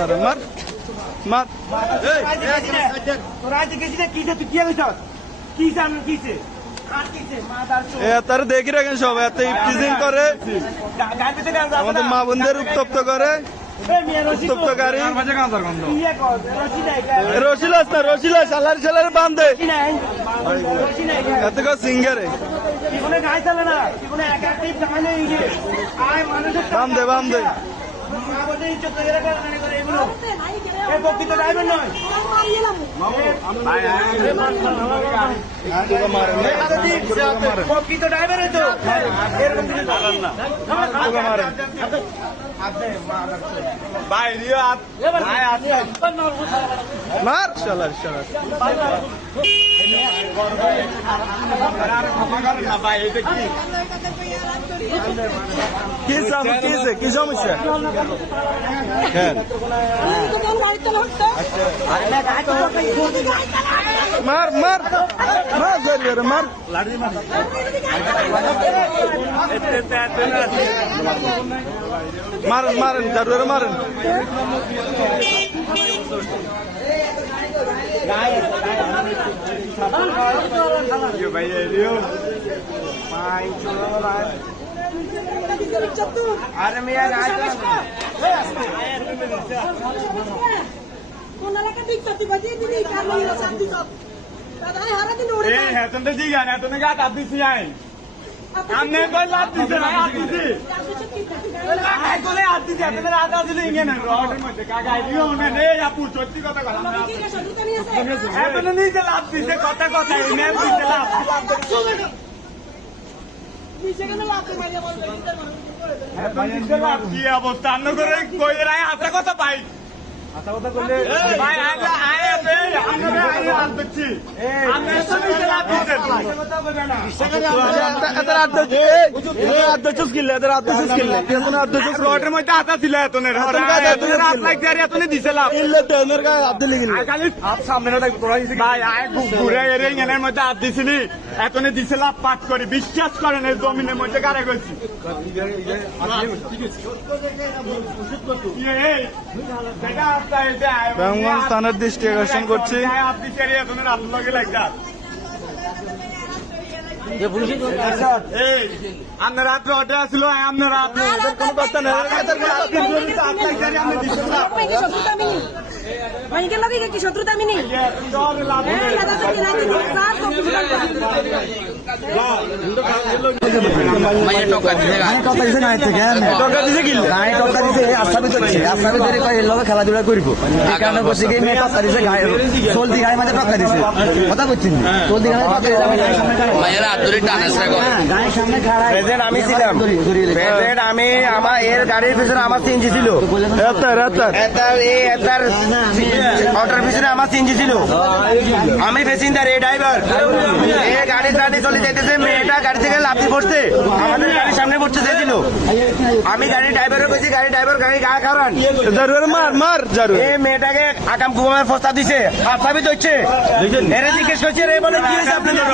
দাঁড়া মার মার তারা দেখি রাখেন সব এত ইফটিজিং করে আমাদের মা বোনদের উত্তপ্ত করে উত্তপ্তকারী রসিলাস না রসিলাস সালার সালার বান্ধে এত সিঙ্গারে বান্ধে বান্ধে প্রকৃত ড্রাইভার নয় প্রকৃত ড্রাইভার তো মার শালার শালার কি সমস্যা মার মার মার মার মারেন মারেন জারুয়ারে মারেন अरे मैं कोणाला का दिक्कत बजी दिली काय मला सांगती तो दादा हरा दिन ओढे ए है तुम तो जी गाना तुमने क्या ताबी से आए हमने कोई बात नहीं सुना आती थी काय कोले आती थी तुमने आता दिली इंगे ना रोड में का गाइडियो उन्होंने या पूछो ती कथा करा है तुमने नहीं चला आती से कथा कथा इन्हें भी चला नीचे के लाते मारिया बोल কি অবস্থা অন্য করে কই রায় হাতে কথা পাই হাতে কথা কইলে ভাই আয় বে আমরা আয় রাত দিচ্ছি আমরা সবই রাত দিচ্ছি কথা বলে না এত রাত দিচ্ছি রাত দিচ্ছি স্কিল এত রাত দিচ্ছি স্কিল এত রাত দিচ্ছি রোডের মধ্যে আতা ছিল এতনে রাত লাগতে আর এতনে দিছিলাম ইল্লে টেনের গায়ে হাত দিলি গিল খালি হাত সামনে না তোরা ভাই আয় ঘুরে এর এর মধ্যে হাত দিছিলি এতনে দিছিলাম পাট করে বিশ্বাস করেন এই জমিনের মধ্যে গাড়ি গেছি ব্যাঙ্গন স্থানের দৃষ্টি আকর্ষণ করছি আপনার রাত্রে অর্ডার আসলো আপনার রাত্রে কোনো কথা নেই মাইকে লাগে কি শত্রুতা আমি নেই খেলাধুলা করব কারণে বসে গিয়ে মেয়ে টকা দিছে গায়ে চলতি গায়ে মাঝে টকা দিছে কথা বলছেন চলতি গায়ে গায়ের সামনে খাড়া আমি ছিলাম আমি আমার এর গাড়ির পিছনে আমার সিএনজি ছিল অটোর পিছনে আমার সিএনজি ছিল আমি প্যাসেঞ্জার এই ড্রাইভার এই গাড়ি গাড়ি চলে যেতেছে মেয়েটা গাড়ি থেকে লাফি পড়ছে আমাদের গাড়ির সামনে পড়ছে যেছিল আমি গাড়ির ড্রাইভারের বলছি গাড়ি ড্রাইভার গাড়ি গা কারণ মার মার জারু এই মেয়েটাকে আকাম কুকুমের প্রস্তাব দিছে আসামি ধরছে এরা জিজ্ঞেস করছে রে বলে কি হয়েছে আপনাদের